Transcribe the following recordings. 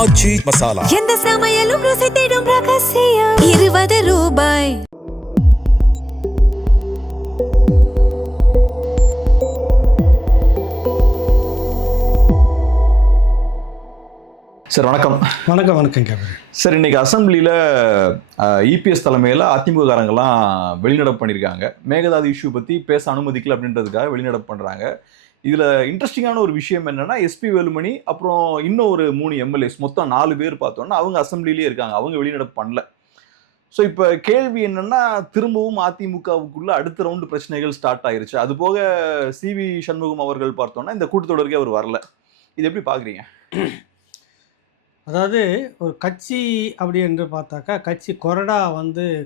ஆச்சி மசாலா. எந்த சமையலும் ருசி தேடும் ரகசியம். 20 ரூபாய். சார் வணக்கம். வணக்கம் கேபர். சார் இன்னைக்கு அசம்பிளியில் இபிஎஸ் தலைமையில் அதிமுககாரங்கெல்லாம் வெளிநடப்பு பண்ணியிருக்காங்க. மேகதாது இஷ்யூ பற்றி பேச அனுமதிக்கல அப்படின்றதுக்காக வெளிநடப்பு பண்ணுறாங்க. இதில் இன்ட்ரெஸ்டிங்கான ஒரு விஷயம் என்னென்னா, எஸ்பி வேலுமணி அப்புறம் இன்னும் ஒரு 3 எம்எல்ஏஸ், மொத்தம் 4 பேர் பார்த்தோன்னா அவங்க அசம்பிளிலேயே இருக்காங்க, அவங்க வெளிநடப்பு பண்ணல. ஸோ இப்போ கேள்வி என்னென்னா, திரும்பவும் அதிமுகவுக்குள்ள அடுத்த ரவுண்டு பிரச்சனைகள் ஸ்டார்ட் ஆயிருச்சு. அது போக சிவி சண்முகம் அவர்கள் பார்த்தோன்னா இந்த கூட்டத்தொடருக்கே அவர் வரல. இது எப்படி பார்க்குறீங்க? அதாவது ஒரு கட்சி அப்படி என்று பார்த்தாக்கா, கட்சி கொறடா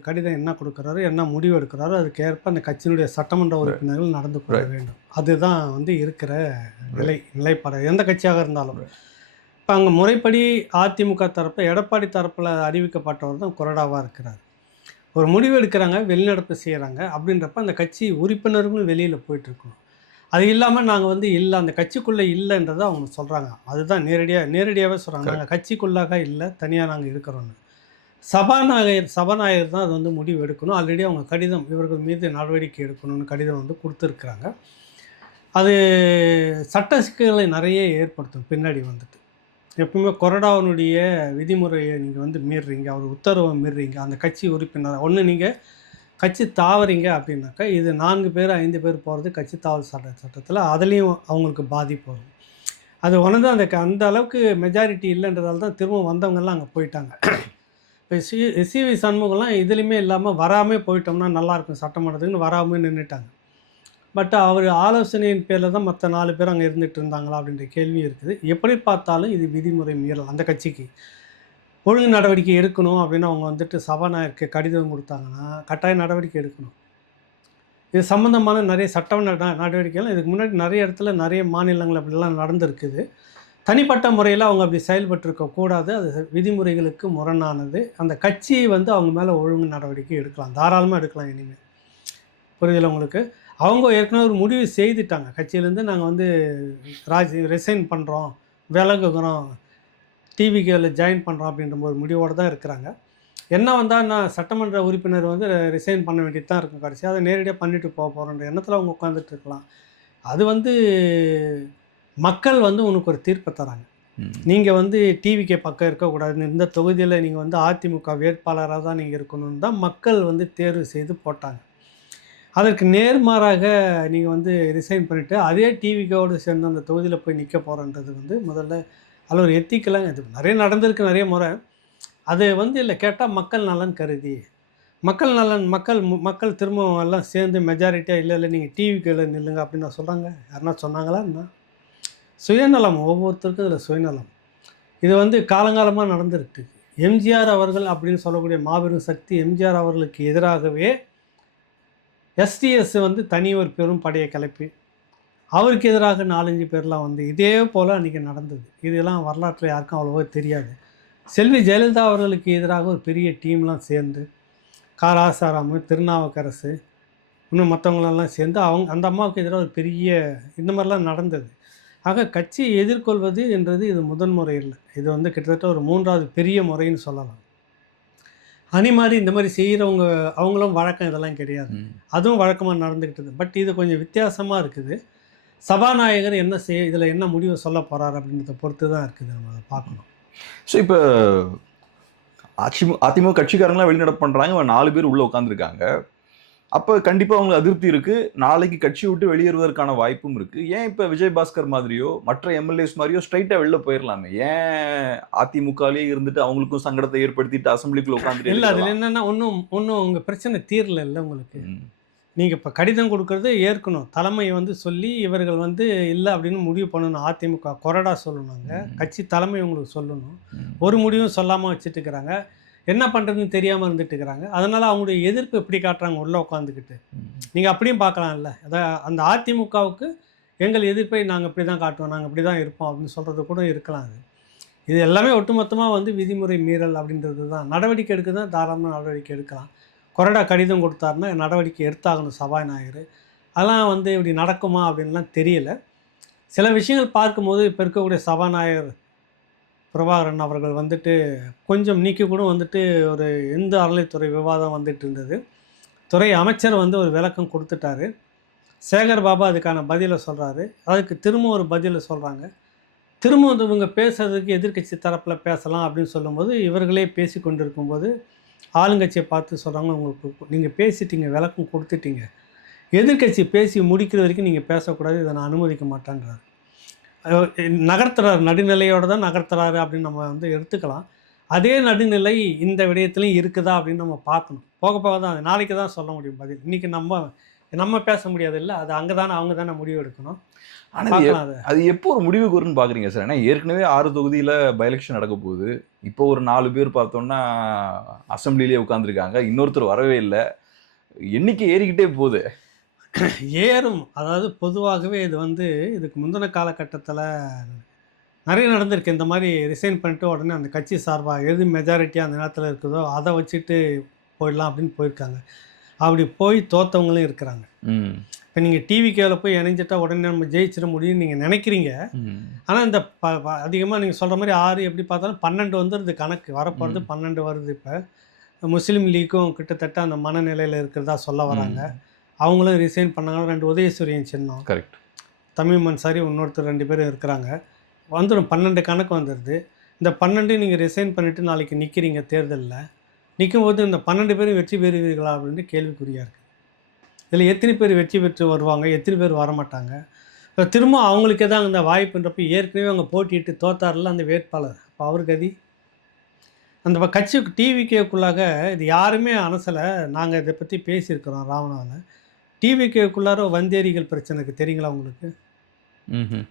கடிதம் என்ன கொடுக்குறாரோ, என்ன முடிவு எடுக்கிறாரோ, அதுக்கேற்ப அந்த கட்சியினுடைய சட்டமன்ற உறுப்பினர்கள் நடந்து கொள்ள வேண்டும். அதுதான் இருக்கிற நிலைப்பாடு எந்த கட்சியாக இருந்தாலும். இப்போ அங்கே முறைப்படி அதிமுக தரப்பில் எடப்பாடி தரப்பில் அறிவிக்கப்பட்டவர் தான் கொறடாவாக இருக்கிறார். ஒரு முடிவு எடுக்கிறாங்க, வெளிநடப்பு செய்கிறாங்க. அப்படின்றப்ப அந்த கட்சி உறுப்பினர்களும் வெளியில் போயிட்டுருக்கணும். அது இல்லாமல் நாங்கள் இல்லை, அந்த கட்சிக்குள்ளே இல்லைன்றதை அவங்க சொல்கிறாங்க. அதுதான் நேரடியாகவே சொல்கிறாங்க, நாங்கள் கட்சிக்குள்ளாக இல்லை, தனியாக நாங்கள் இருக்கிறோன்னு. சபாநாயகர் தான் அது முடிவு எடுக்கணும். ஆல்ரெடி அவங்க கடிதம் இவர்கள் மீது நடவடிக்கை எடுக்கணும்னு கடிதம் கொடுத்துருக்குறாங்க. அது சட்ட சிக்கல்களை நிறைய ஏற்படுத்தும். பின்னாடி எப்பவுமே கொறடாவினுடைய விதிமுறையை நீங்கள் மீறுறீங்க, அவர் உத்தரவை மீறுறீங்க, அந்த கட்சி உறுப்பினர் ஒன்று நீங்கள் கட்சி தாவறீங்க அப்படின்னாக்கா, இது 4 பேர் 5 பேர் போகிறது கட்சி தாவல் சட்டத்தில் அதுலேயும் அவங்களுக்கு பாதிப்பு வரும். அது அந்த அளவுக்கு மெஜாரிட்டி இல்லைன்றதால தான் திரும்ப வந்தவங்கெல்லாம் அங்கே போயிட்டாங்க. இப்போ சிவி சண்முகம்லாம் இதுலேயுமே இல்லாமல் வராமல் போயிட்டோம்னா நல்லாயிருக்கும் சட்டமன்றத்துக்குன்னு வராமல் நின்றுட்டாங்க. பட் அவர் ஆலோசனையின் பேரில் தான் மற்ற 4 பேர் அங்கே இருந்துகிட்டு இருந்தாங்களா அப்படின்ற கேள்வி இருக்குது. எப்படி பார்த்தாலும் இது விதிமுறை மீறல். அந்த கட்சிக்கு ஒழுங்கு நடவடிக்கை எடுக்கணும் அப்படின்னு அவங்க சபாநாயகருக்கு கடிதம் கொடுத்தாங்கன்னா கட்டாய நடவடிக்கை எடுக்கணும். இது சம்மந்தமான நிறைய சட்ட நடவடிக்கைகள் இதுக்கு முன்னாடி நிறைய இடத்துல நிறைய மாநிலங்கள் அப்படிலாம் நடந்திருக்குது. தனிப்பட்ட முறையில் அவங்க அப்படி செயல்பட்டுருக்கக்கூடாது. அது விதிமுறைகளுக்கு முரணானது. அந்த கட்சி அவங்க மேலே ஒழுங்கு நடவடிக்கை எடுக்கலாம், தாராளமாக எடுக்கலாம். இனிமேல் புரியுதில்லை உங்களுக்கு? அவங்க ஏற்கனவே ஒரு முடிவு செய்துட்டாங்க. கட்சியிலேருந்து நாங்கள் ரிசைன் பண்ணுறோம், விலகுகிறோம், டிவிகேவில் ஜாயின் பண்ணுறோம் அப்படின்ற ஒரு முடிவோடு தான் இருக்கிறாங்க. என்ன நான் சட்டமன்ற உறுப்பினர் ரிசைன் பண்ண வேண்டியது தான் இருக்கும். கடைசியாக அதை நேரடியாக பண்ணிட்டு போக போகிறோன்ற எண்ணத்தில் அவங்க உட்காந்துட்டு இருக்கலாம். அது மக்கள் உனக்கு ஒரு தீர்ப்பை தராங்க. நீங்கள் டிவிகே பக்கம் இருக்கக்கூடாது, இந்த தொகுதியில் நீங்கள் அதிமுக வேட்பாளராக தான் நீங்கள் இருக்கணும்னு தான் மக்கள் தேர்வு செய்து போட்டாங்க. அதற்கு நேர்மாறாக நீங்கள் ரிசைன் பண்ணிவிட்டு அதே டிவிகேவோடு சேர்ந்து அந்த தொகுதியில் போய் நிற்க போகிறன்றது முதல்ல அதில் ஒரு எத்திக்கெல்லாம் இது நிறைய நடந்திருக்கு, நிறைய முறை. அது இல்லை கேட்டால் மக்கள் நலன் கருதி மக்கள் நலன் மக்கள் திரும்ப எல்லாம் சேர்ந்து மெஜாரிட்டியாக இல்லை நீங்கள் டிவிக்கில் நில்லுங்க அப்படின்னு நான் சொல்கிறாங்க. யாருன்னா சொன்னாங்களா? என்ன சுயநலம், ஒவ்வொருத்தருக்கும் இதில் சுயநலம். இது காலங்காலமாக நடந்துருக்கு. எம்ஜிஆர் அவர்கள் அப்படின்னு சொல்லக்கூடிய மாபெரும் சக்தி எம்ஜிஆர் அவர்களுக்கு எதிராகவே எஸ்டிஎஸ் தனி ஒரு பெரும் படையை கிளப்பி அவருக்கு எதிராக 4-5 பேர்லாம் இதே போல் அன்றைக்கி நடந்தது. இதெல்லாம் வரலாற்றில் யாருக்கும் அவ்வளோவா தெரியாது. செல்வி ஜெயலலிதா அவர்களுக்கு எதிராக ஒரு பெரிய டீம்லாம் சேர்ந்து ராசாராமு, திருநாவுக்கரசு, இன்னும் மற்றவங்களெல்லாம் சேர்ந்து அந்த அம்மாவுக்கு எதிராக ஒரு பெரிய இந்த மாதிரிலாம் நடந்தது. ஆக கட்சியை எதிர்கொள்வது என்றது இது முதன் முறை இல்லை. இது கிட்டத்தட்ட ஒரு 3வது பெரிய முறைன்னு சொல்லலாம். மாதிரி இந்த மாதிரி செய்கிறவங்க அவங்களும் வழக்கம் இதெல்லாம் கிடையாது. அதுவும் வழக்கமாக நடந்துக்கிட்டது. பட் இது கொஞ்சம் வித்தியாசமாக இருக்குது. சபாநாயகர் இதில் என்ன முடிவை சொல்ல போகிறார் அப்படின்றத பொறுத்து தான் இருக்குது, நம்ம அதை பார்க்கணும். ஸோ இப்போ அதிமுக கட்சிக்காரங்களாம் வெளிநடப்பு பண்ணுறாங்க, 4 பேர் உள்ளே உட்காந்துருக்காங்க. அப்போ கண்டிப்பாக அவங்களுக்கு அதிருப்தி இருக்குது, நாளைக்கு கட்சி விட்டு வெளியேறுவதற்கான வாய்ப்பும் இருக்குது. ஏன் இப்போ விஜயபாஸ்கர் மாதிரியோ மற்ற எம்எல்ஏஸ் மாதிரியோ ஸ்ட்ரைட்டாக வெளில போயிடலாமே? ஏன் அதிமுகலேயே இருந்துட்டு அவங்களுக்கும் சங்கடத்தை ஏற்படுத்திட்டு அசம்பிளிக்குள்ளே உட்காந்துட்டு? இல்லை, அதில் என்னென்னா ஒன்றும் உங்கள் பிரச்சனை தீரல இல்லை உங்களுக்கு. நீங்கள் இப்போ கடிதம் கொடுக்கறது ஏற்கணும், தலைமை சொல்லி இவர்கள் இல்லை அப்படின்னு முடிவு பண்ணணும். அதிமுக கொறடா சொல்லணுங்க, கட்சி தலைமை உங்களுக்கு சொல்லணும். ஒரு முடிவும் சொல்லாமல் வச்சுட்டு இருக்கிறாங்க, என்ன பண்ணுறதுன்னு தெரியாமல் இருந்துட்டு இருக்கிறாங்க. அதனால் அவங்களுடைய எதிர்ப்பு எப்படி காட்டுறாங்க உள்ளே உட்காந்துக்கிட்டு. நீங்கள் அப்படியும் பார்க்கலாம்ல. அதான் அந்த அதிமுகவுக்கு எங்கள் எதிர்ப்பை நாங்கள் இப்படி தான் காட்டுவோம், நாங்கள் இப்படி தான் இருப்போம் அப்படின்னு சொல்கிறது கூட இருக்கலாம். இது எல்லாமே ஒட்டுமொத்தமாக விதிமுறை மீறல் அப்படின்றது தான். நடவடிக்கை எடுக்க தான் தாராளமாக நடவடிக்கை எடுக்கலாம். கொறடா கடிதம் கொடுத்தாருன்னா நடவடிக்கை எடுத்தாகணும் சபாநாயகர். அதெல்லாம் இப்படி நடக்குமா அப்படின்லாம் தெரியல. சில விஷயங்கள் பார்க்கும்போது இப்போ இருக்கக்கூடிய சபாநாயகர் பிரபாகரன் அவர்கள் வந்துட்டு கொஞ்சம் நீக்கி கூட வந்துட்டு ஒரு இந்து அறநிலைத்துறை விவாதம் வந்துட்டு இருந்தது. துறை அமைச்சர் வந்து ஒரு விளக்கம் கொடுத்துட்டாரு. சேகர் பாபு அதுக்கான பதிலை சொல்கிறாரு. அதுக்கு திரும்ப ஒரு பதிலை சொல்கிறாங்க. திரும்ப வந்து இவங்க பேசுறதுக்கு எதிர்க்கட்சி தரப்பில் பேசலாம் அப்படின்னு சொல்லும்போது இவர்களே பேசி கொண்டு இருக்கும்போது ஆளுங்கட்சியை பார்த்து சொல்கிறாங்க, உங்களுக்கு நீங்கள் பேசிட்டீங்க, விளக்கம் கொடுத்துட்டீங்க, எதிர்க்கட்சி பேசி முடிக்கிற வரைக்கும் நீங்கள் பேசக்கூடாது, இதை நான் அனுமதிக்க மாட்டேன்றார். நகர்த்துறாரு, நடுநிலையோடு தான் நகர்த்துறாரு அப்படின்னு நம்ம வந்து எடுத்துக்கலாம். அதே நடுநிலை இந்த விடயத்துலையும் இருக்குதா அப்படின்னு நம்ம பார்க்கணும். போக போக தான் அது நாளைக்கு தான் சொல்ல முடியும் பதில். இன்றைக்கி நம்ம பேச முடியாது இல்லை, அது அங்கே தானே அவங்க தானே முடிவு எடுக்கணும். ஆனால் அது எப்போ ஒரு முடிவுக்கு வரும்னு பார்க்குறீங்க சார்? ஏன்னா ஏற்கனவே 6 தொகுதியில் பை எலெக்ஷன் நடக்க போகுது. இப்போ ஒரு 4 பேர் பார்த்தோன்னா அசம்பிளிலேயே உட்காந்துருக்காங்க, இன்னொருத்தர் வரவே இல்லை, எண்ணிக்கை ஏறிக்கிட்டே போகுது. ஏறும். அதாவது பொதுவாகவே இது வந்து இதுக்கு முந்தின காலகட்டத்தில் நிறைய நடந்திருக்கு. இந்த மாதிரி ரிசைன் பண்ணிட்டு உடனே அந்த கட்சி சார்பாக எது மெஜாரிட்டியாக அந்த நேரத்தில் இருக்குதோ அதை வச்சுட்டு போயிடலாம் அப்படின்னு போயிருக்காங்க. அப்படி போய் தோற்றவங்களும் இருக்கிறாங்க. இப்போ நீங்கள் டிவிகேவில் போய் இணைஞ்சிட்டா உடனே நம்ம ஜெயிச்சிட முடியும்னு நீங்கள் நினைக்கிறீங்க. ஆனால் இந்த அதிகமாக நீங்கள் சொல்கிற மாதிரி 6 எப்படி பார்த்தாலும் 12 வந்துடுது கணக்கு. வரப்போகிறது 12 வருது. இப்போ முஸ்லீம் லீக்கும் கிட்டத்தட்ட அந்த மனநிலையில் இருக்கிறதா சொல்ல வராங்க. அவங்களும் ரிசைன் பண்ணாங்க. 2 உதயசூரியன் சின்னம், கரெக்ட், தமிழ் மன்சாரி, இன்னொருத்தர் 2 பேரும் இருக்கிறாங்க. வந்துடும் 12 கணக்கு வந்துடுது. இந்த 12 நீங்கள் ரிசைன் பண்ணிவிட்டு நாளைக்கு நிற்கிறீங்க தேர்தலில். நிற்கும்போது இந்த 12 பேரும் வெற்றி பெறுவீர்களா அப்படின்ட்டு கேள்விக்குறியாக இருக்குது. இதில் எத்தனை பேர் வெற்றி பெற்று வருவாங்க, எத்தனை பேர் வரமாட்டாங்க. இப்போ திரும்ப அவங்களுக்கே தான் அந்த வாய்ப்புன்றப்ப ஏற்கனவே அவங்க போட்டிட்டு தோத்தாரில் அந்த வேட்பாளர். அப்போ அவர் கதி அந்த கட்சி டிவிகேக்குள்ளாக இது யாருமே அனசலை. நாங்கள் இதை பற்றி பேசியிருக்கிறோம் ராவணாவில். டிவிகேக்குள்ளார வந்தேரிகள் பிரச்சனைக்கு தெரியுங்களா உங்களுக்கு?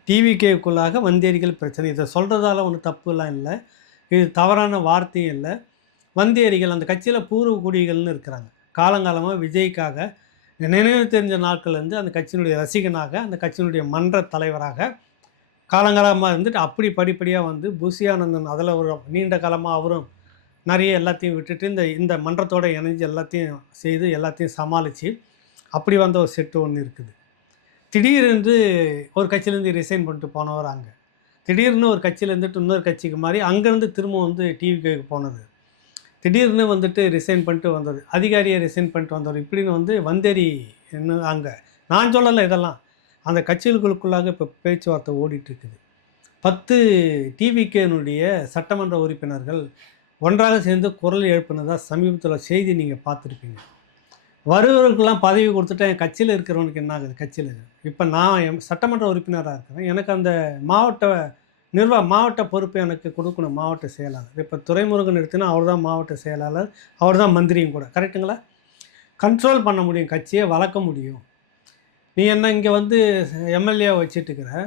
டிவிகேக்குள்ளாக வந்தேரிகள் பிரச்சனை. இதை சொல்கிறதால ஒன்றும் தப்புலாம் இல்லை, இது தவறான வார்த்தையும் இல்லை. வந்தேரிகள் அந்த கட்சியில் பூர்வ குடிகள்னு இருக்கிறாங்க. காலங்காலமாக விஜய்க்காக நினைவு தெரிஞ்ச நாட்கள்லேருந்து அந்த கட்சியினுடைய ரசிகனாக, அந்த கட்சியினுடைய மன்ற தலைவராக காலங்காலமாக இருந்துட்டு அப்படி படிப்படியாக வந்து புஷியானந்தன் அதில் ஒரு நீண்ட காலமாக அவரும் நிறைய எல்லாத்தையும் விட்டுட்டு இந்த மன்றத்தோடு இணைஞ்சு எல்லாத்தையும் செய்து எல்லாத்தையும் சமாளித்து அப்படி வந்த ஒரு செட்டு ஒன்று இருக்குது. திடீரென்று ஒரு கட்சியிலேருந்து ரிசைன் பண்ணிட்டு போனவர் அங்கே, திடீர்னு ஒரு கட்சியிலேருந்துட்டு இன்னொரு கட்சிக்கு மாதிரி அங்கேருந்து திரும்ப வந்து டிவிக்கு போனது, திடீர்னு வந்துட்டு ரிசைன் பண்ணிட்டு வந்தது, அதிகாரியை ரிசைன் பண்ணிட்டு வந்தவர், இப்படின்னு வந்து வந்தேரி என்ன அங்கே. நான் சொல்லலை இதெல்லாம், அந்த கட்சிகளுக்குள்ளாக இப்போ பேச்சுவார்த்தை ஓடிட்டுருக்குது. 10 டிவிகேனுடைய சட்டமன்ற உறுப்பினர்கள் ஒன்றாக சேர்ந்து குரல் எழுப்பினதாக சமீபத்தில் செய்தி நீங்கள் பார்த்துருப்பீங்க. வருவர்களுக்கெல்லாம் பதவி கொடுத்துட்டா என் கட்சியில் இருக்கிறவனுக்கு என்ன ஆகுது? கட்சியில் இப்போ நான் சட்டமன்ற உறுப்பினராக இருக்கிறேன், எனக்கு அந்த மாவட்ட பொறுப்பை எனக்கு கொடுக்கணும் மாவட்ட செயலாளர். இப்போ துரைமுருகன் எடுத்துன்னா அவர் தான் மாவட்ட செயலாளர், அவர் தான் மந்திரியும் கூட, கரெக்டுங்களா? கண்ட்ரோல் பண்ண முடியும், கட்சியை வளர்க்க முடியும். நீ என்ன இங்கே வந்து எம்எல்ஏ வச்சுட்டுக்கிற,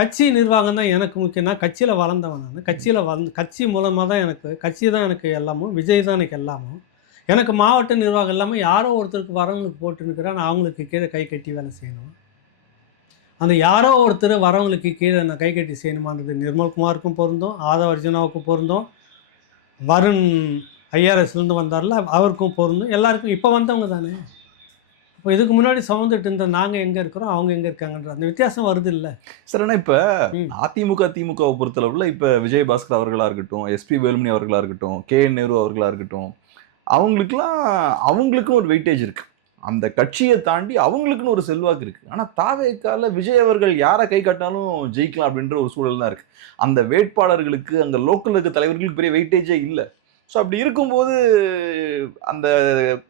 கட்சி நிர்வாகம் தான் எனக்கு முக்கியம்னா கட்சியில் வளர்ந்தவன் நான். கட்சியில் கட்சி மூலமாக தான் எனக்கு, கட்சி தான் எனக்கு எல்லாமும், விஜய் தான் எனக்கு எல்லாமும். எனக்கு மாவட்ட நிர்வாகம் இல்லாமல் யாரோ ஒருத்தருக்கு வரவங்களுக்கு போட்டுன்னுக்கிறேன், நான் அவங்களுக்கு கீழே கை கட்டி வேலை செய்யணும். அந்த யாரோ ஒருத்தர் வரவங்களுக்கு கீழே நான் கை கட்டி செய்யணுமான்றது நிர்மல்குமாருக்கும் பொருந்தும், ஆதவ அர்ஜுனாவுக்கும் பொருந்தும், வருண் ஐஆர்எஸ்லேருந்து வந்தார்ல அவருக்கும் பொருந்தும், எல்லாருக்கும். இப்போ வந்தவங்க தானே. இப்போ இதுக்கு முன்னாடி சுமந்துட்டு இருந்த நாங்கள் எங்கே இருக்கிறோம், அவங்க எங்கே இருக்காங்கன்ற அந்த வித்தியாசம் வருது இல்லை சார்? ஆனால் இப்போ திமுகவை பொறுத்தளவில் இப்போ விஜயபாஸ்கர் அவர்களாக இருக்கட்டும், எஸ்பி வேலுமணி அவர்களாக இருக்கட்டும், KN நேரு அவர்களாக இருக்கட்டும், அவங்களுக்குன்னு ஒரு வெயிட்டேஜ் இருக்குது. அந்த கட்சியை தாண்டி அவங்களுக்குன்னு ஒரு செல்வாக்கு இருக்குது. ஆனால் தாவேக்கால விஜய் அவர்கள் யாரை கை காட்டினாலும் ஜெயிக்கலாம் அப்படின்ற ஒரு சூழல் தான் இருக்குது. அந்த வேட்பாளர்களுக்கு, அங்கே லோக்கல் இருக்க தலைவர்களுக்கு பெரிய வெயிட்டேஜே இல்லை. ஸோ அப்படி இருக்கும்போது அந்த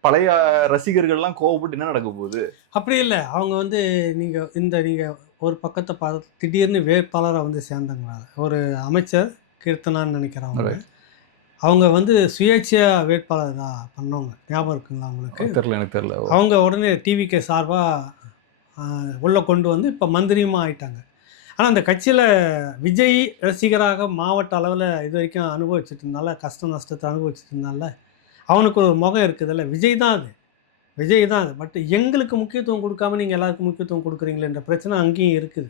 பழைய ரசிகர்கள்லாம் கோவப்பட்டு என்ன நடக்க போகுது? அப்படி இல்லை. அவங்க வந்து நீங்கள் ஒரு பக்கத்தை பார்த்து திடீர்னு வேட்பாளராக வந்து சேர்ந்தாங்களா ஒரு அமைச்சர் கீர்த்தனான்னு நினைக்கிறவங்க, அவங்க வந்து சுயேட்சையாக வேட்பாளர் தான் பண்ணவங்க, ஞாபகம் இருக்குங்களா உங்களுக்கு? தெரியல, எனக்கு தெரியல. அவங்க உடனே டிவிகே சார்பாக உள்ளே கொண்டு வந்து இப்போ மந்திரியுமா ஆயிட்டாங்க. ஆனால் அந்த கட்சியில் விஜய் ரசிகராக மாவட்ட அளவில் இது வரைக்கும் அனுபவிச்சுட்டு இருந்தால, கஷ்ட நஷ்டத்தை அனுபவிச்சுட்டு இருந்தால, அவனுக்கு ஒரு முகம் இருக்குதுல்ல, விஜய் தான் அது. பட் எங்களுக்கு முக்கியத்துவம் கொடுக்காம நீங்கள் எல்லாருக்கும் முக்கியத்துவம் கொடுக்குறீங்களேன்ற பிரச்சனை அங்கேயும் இருக்குது,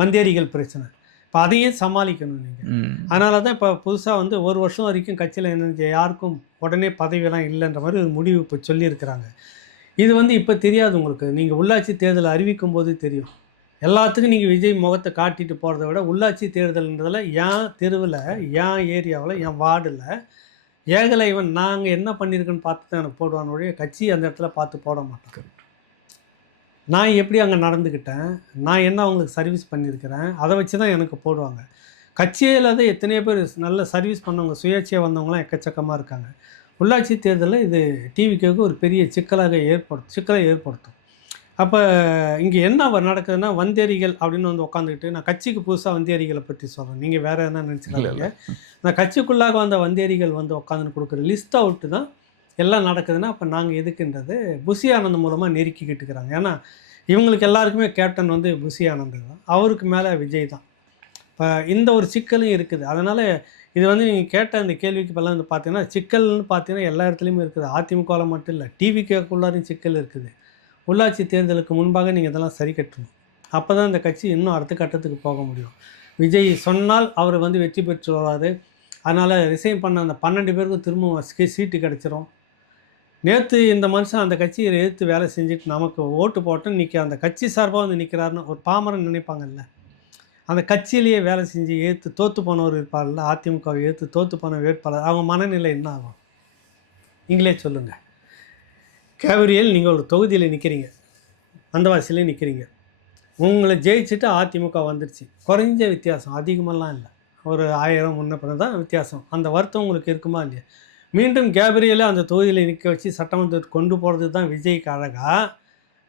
வந்தேரிகள் பிரச்சனை. இப்போ அதையும் சமாளிக்கணும் நீங்கள். அதனால தான் இப்போ புதுசாக வந்து 1 வருஷம் வரைக்கும் கட்சியில் என்ன யாருக்கும் உடனே பதவியெல்லாம் இல்லைன்ற மாதிரி ஒரு முடிவு இப்போ சொல்லியிருக்கிறாங்க. இது வந்து இப்போ தெரியாது உங்களுக்கு, நீங்கள் உள்ளாட்சி தேர்தல் அறிவிக்கும் போது தெரியும். எல்லாத்துக்கும் நீங்கள் விஜய் முகத்தை காட்டிட்டு போகிறத விட உள்ளாட்சி தேர்தல்ன்றதில் என் தெருவில், என் ஏரியாவில், என் வார்டில் ஏகலைவன் நாங்கள் என்ன பண்ணியிருக்கோன்னு பார்த்து தான் எனக்கு போடுவான ஒழிய கட்சி அந்த இடத்துல பார்த்து போட மாட்டேன். நான் எப்படி அங்கே நடந்துக்கிட்டேன், நான் என்ன அவங்களுக்கு சர்வீஸ் பண்ணியிருக்கிறேன், அதை வச்சு தான் எனக்கு போடுவாங்க. கட்சியில் தான் எத்தனையோ பேர் நல்ல சர்வீஸ் பண்ணவங்க, சுயேட்சையாக வந்தவங்களாம் எக்கச்சக்கமாக இருக்காங்க. உள்ளாட்சி தேர்தலில் இது டிவிக்கு ஒரு பெரிய சிக்கலை ஏற்படுத்தும். அப்போ இங்கே என்ன நடக்குதுன்னா, வந்தேரிகள் அப்படின்னு வந்து உட்காந்துக்கிட்டு, நான் கட்சிக்கு புதுசாக வந்தேரிகளை பற்றி சொல்கிறேன், நீங்கள் வேறு என்ன நினச்சிக்காதீங்க. நான் கட்சிக்குள்ளாக வந்த வந்தேரிகள் வந்து உட்காந்துன்னு கொடுக்குற லிஸ்ட் அவுட்டு தான் எல்லாம் நடக்குதுன்னா, அப்போ நாங்கள் எதுக்குன்றது புஷி ஆனந்த் மூலமாக நெருக்கிக்கிட்டு இருக்கிறாங்க. ஏன்னா இவங்களுக்கு எல்லாருக்குமே கேப்டன் வந்து புஷி ஆனந்த் தான், அவருக்கு மேலே விஜய் தான். இப்போ இந்த ஒரு சிக்கலும் இருக்குது. அதனால் இது வந்து நீங்கள் கேட்ட அந்த கேள்விக்கு இப்போல்லாம் வந்து பார்த்தீங்கன்னா, சிக்கல்னு பார்த்தீங்கன்னா எல்லா இடத்துலையுமே இருக்குது. அதிமுகவில் மட்டும் இல்லை, டிவிக்குள்ளாரையும் சிக்கல் இருக்குது. உள்ளாட்சி தேர்தலுக்கு முன்பாக நீங்கள் இதெல்லாம் சரி கட்டணும். அப்போ தான் இந்த கட்சி இன்னும் அடுத்த கட்டத்துக்கு போக முடியும். விஜய் சொன்னால் அவர் வந்து வெற்றி பெற்று வராது. அதனால் ரிசைன் பண்ண அந்த 12 பேருக்கும் திரும்ப சீட்டு கிடச்சிரும். நேற்று இந்த மனுஷன் அந்த கட்சியை எதிர்த்து வேலை செஞ்சுட்டு நமக்கு ஓட்டு போட்டு இன்றைக்கி அந்த கட்சி சார்பாக வந்து நிற்கிறாருன்னு ஒரு பாமரன் நினைப்பாங்கல்ல, அந்த கட்சியிலேயே வேலை செஞ்சு ஏற்று தோற்று போனவர் இருப்பார்ல, அதிமுகவை ஏற்று தோற்று போன வேட்பாளர், அவங்க மனநிலை என்ன ஆகும் நீங்களே சொல்லுங்கள். கேவரியல் நீங்கள் ஒரு தொகுதியில் நிற்கிறீங்க, வந்தவாசியிலே நிற்கிறீங்க, உங்களை ஜெயிச்சுட்டு அதிமுக வந்துடுச்சு, குறைஞ்ச வித்தியாசம், அதிகமெல்லாம் இல்லை, ஒரு 1000 முன்ன தான் வித்தியாசம். அந்த வருத்தம் உங்களுக்கு இருக்குமா இல்லையா? மீண்டும் கேப்ரியலை அந்த தொகுதியில் நிற்க வச்சு சட்டமன்றத்துக்கு கொண்டு போகிறது தான் விஜய்க்கு அழகா?